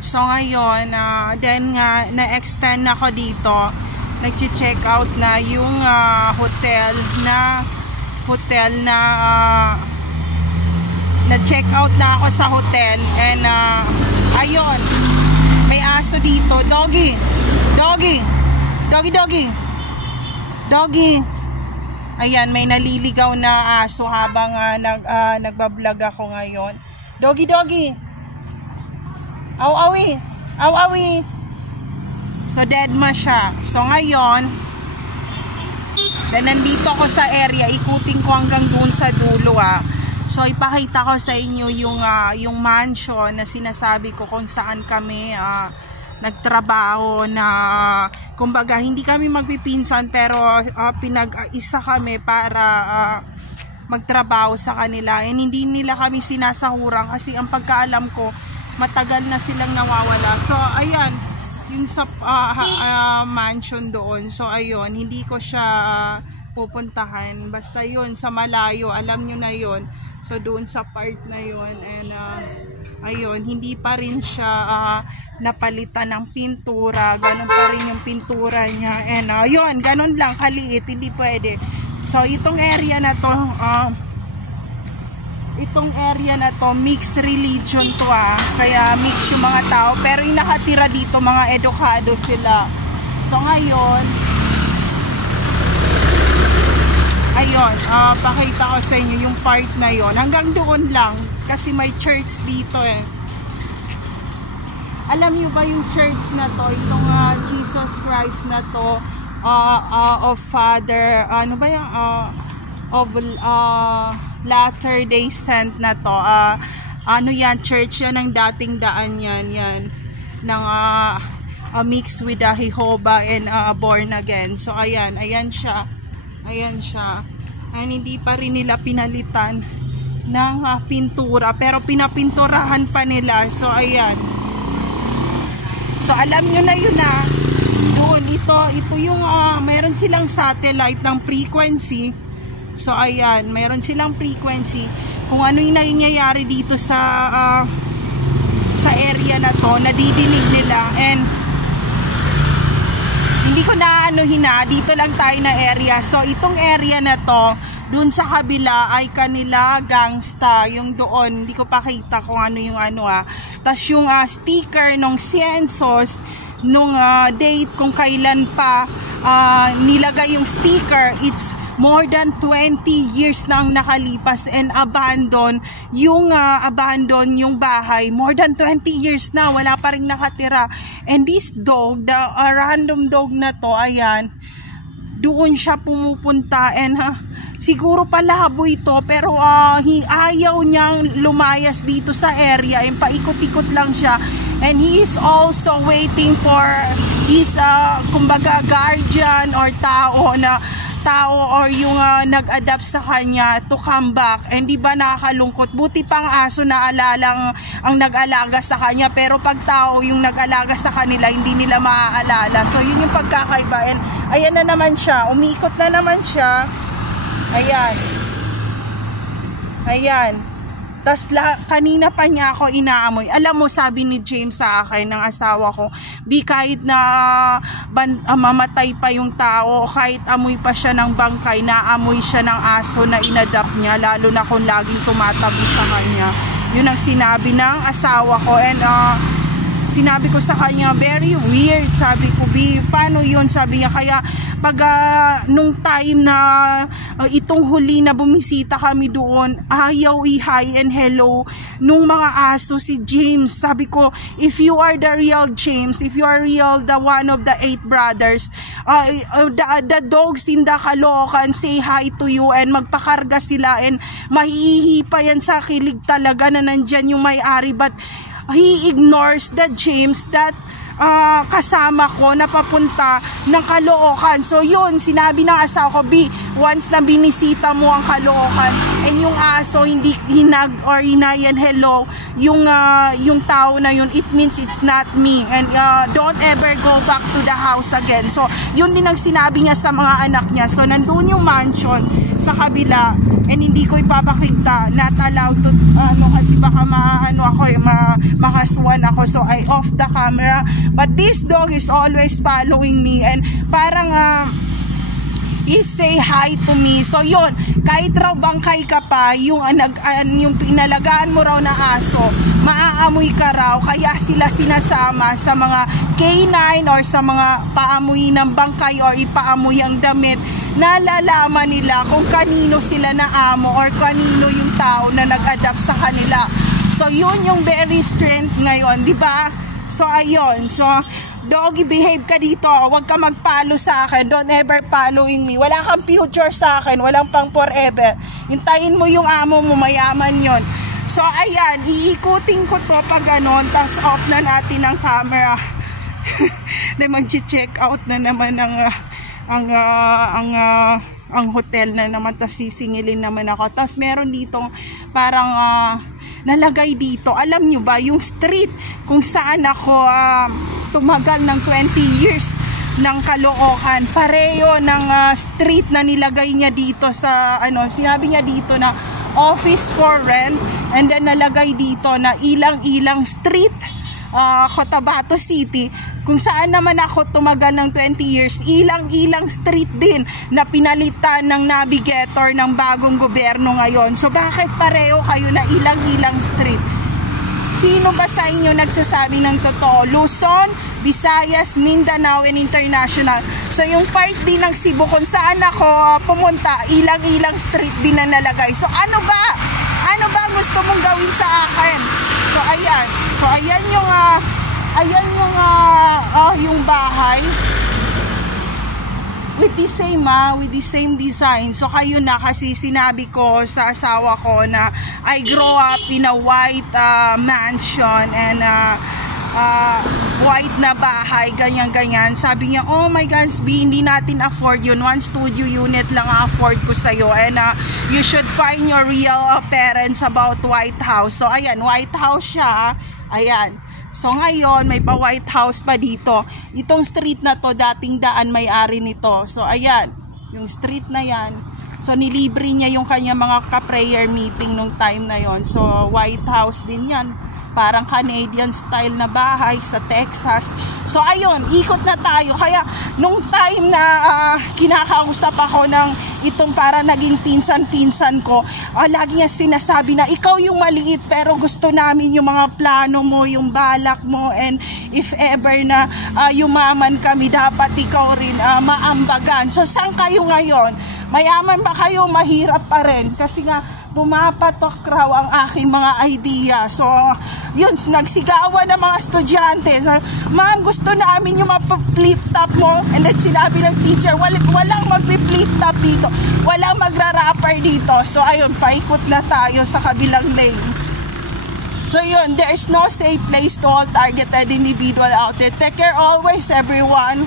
So ngayon, then nga na-extend ako dito. Nag-check out na yung hotel na na-check out na ako sa hotel. And ayun, may aso dito. Doggy. Ayan, may naliligaw na aso habang nagbablog ako ngayon. Doggy. Awi. So dead ma siya. So ngayon, then nandito ako sa area, ikutin ko hanggang dun sa dulo So ipakita ko sa inyo yung mansion na sinasabi ko kung saan kami nagtrabaho na kumbaga hindi kami magpipinsan pero pinag-isa kami para magtrabaho sa kanila, and hindi nila kami sinasahuran kasi ang pagkaalam ko matagal na silang nawawala. So ayan yung sa mansion doon. So ayun, hindi ko siya pupuntahan, basta yun sa malayo, alam nyo na yun. So doon sa part na yun, and ayun, hindi pa rin siya napalitan ng pintura, ganun pa rin yung pintura niya, and yun, ganun lang kaliit, hindi pwede. So itong area na to, mixed religion to kaya mix yung mga tao, pero yung nakatira dito mga edukado sila. So ngayon, ayun, pakita ko sa inyo yung part na yon. Hanggang doon lang kasi may church dito Alam niyo ba yung church na to, itong Jesus Christ na to, of Father, ano ba yung of Latter-day Saint na to, ano yan, church yan ng dating daan yan ng mix with the Jehovah and born again. So ayan siya, and hindi pa rin nila pinalitan ng pintura, pero pinapinturahan pa nila. So ayan, so alam nyo na yun doon, ito yung mayroon silang satellite ng frequency. So ayan, mayroon silang frequency kung ano yung nangyayari dito sa area na to, nadidinig nila. And hindi ko na dito lang tayo na area. So itong area na to, dun sa kabila ay kanila gangsta, yung doon, hindi ko pa kita kung ano yung tas yung sticker nung census nung date kung kailan pa nilagay yung sticker, it's more than 20 years nang nakalipas, and abandon yung bahay, more than 20 years na, wala pa rin nakatira. And this dog, the random dog na to, ayan, doon siya pumupunta, and siguro palabo ito, pero ayaw niyang lumayas dito sa area, and paikot-ikot lang siya. And he is also waiting for his kumbaga guardian or tao or yung nag-adapt sa kanya to come back. And di ba nakakalungkot, buti pang aso na alalang ang nag-alaga sa kanya, pero pag tao yung nag-alaga sa kanila, hindi nila maaalala. So yun yung pagkakaiba. And ayan na naman siya, umiikot na naman siya, ayan. Tas kanina pa niya ako inaamoy. Alam mo, sabi ni James sa akin, ng asawa ko, kahit na mamatay pa yung tao, kahit amoy pa siya ng bangkay, naamoy siya ng aso na inadapt niya, lalo na kung laging tumatabi sa kanya. Yun ang sinabi ng asawa ko. And sinabi ko sa kanya, very weird. Sabi ko, paano yun? Sabi niya, kaya pag nung time na itong huli na bumisita kami doon, ayaw i-hi and hello nung mga aso si James. Sabi ko, if you are the real James, if you are real the one of the 8 brothers, the dogs in the Caloocan say hi to you, and magpakarga sila, and mahihihi pa yan sa kilig talaga na nandyan yung may-ari. But he ignores the James that kasama ko na papunta ng Caloocan. So yun, sinabi ng asawa ko, once na binisita mo ang Caloocan and yung aso hindi hinag or hinayan hello yung tao na yun, it means it's not me, and don't ever go back to the house again. So yun din ang sinabi niya sa mga anak niya. So nandun yung mansion, sa kabila, and hindi ko ipapakita, not allowed to, kasi baka makaswan ako, so I off the camera. But this dog is always following me, and parang he say hi to me. So yun, kahit raw bangkay ka pa, yung pinalagaan mo raw na aso, maaamoy ka raw, kaya sila sinasama sa mga canine or sa mga paamoy ng bangkay or ipaamoy ang damit. Nalalaman nila kung kanino sila na amo or kanino yung tao na nag-adapt sa kanila. So yun yung very strength ngayon, di ba? So ayun, so doggy, behave ka dito, huwag ka mag-follow sa akin, don't ever following me, wala kang future sa akin, walang pang forever, hintayin mo yung amo mo, mayaman yon. So ayan, iikutin ko to pag ganon, tas off na natin ang camera. Mag-check out na naman ang hotel na naman, tas sisingilin naman ako. Tas meron ditong parang nalagay dito, alam nyo ba, yung street kung saan ako tumagal ng 20 years ng Caloocan, pareho ng street na nilagay niya dito sa sinabi niya dito na office for rent, and then nalagay dito na ilang street, Cotabato City, kung saan naman ako tumagal ng 20 years, ilang street din na pinalitan ng navigator ng bagong gobyerno ngayon. So bakit pareho kayo na ilang street? Sino ba sa inyo nagsasabi ng totoo? Luzon, Visayas, Mindanao, and International. So yung part din ng Cebu kung saan ako pumunta, ilang street din na nalagay. So ano ba gusto mong gawin sa akin? So ayan. So ayan yung bahay. With the same design. So kayo na, kasi sinabi ko sa asawa ko na I grow up in a white mansion and white na bahay, ganyan. Sabi niya, oh my gosh, B, hindi natin afford yun. 1 studio unit lang afford ko sa'yo. And you should find your real parents about White House. So ayan, White House siya. Ayan. So ngayon, may pa White House pa dito. Itong street na to, dating daan may-ari nito. So ayan, yung street na yan. So nilibre niya yung kanya mga ka-prayer meeting nung time na yon. So White House din yan. Parang Canadian style na bahay sa Texas. So ayun, ikot na tayo. Kaya nung time na kinakausap ako ng itong para naging pinsan-pinsan ko, lagi niya sinasabi na ikaw yung maliit pero gusto namin yung mga plano mo, yung balak mo, and if ever na yumaman kami, dapat ikaw rin maambagan. So saan kayo ngayon? Mayaman ba kayo? Mahirap pa rin. Kasi nga pumapatok raw ang aking mga idea. So yun, nagsigawan ng mga estudyante. So, ma'am, gusto namin yung flip top mo. And then sinabi ng teacher, walang mag-flip top dito, walang magra-rapper dito. So ayun, paikot na tayo sa kabilang lane. So yun, there is no safe place to all targeted individual out there. Take care always, everyone.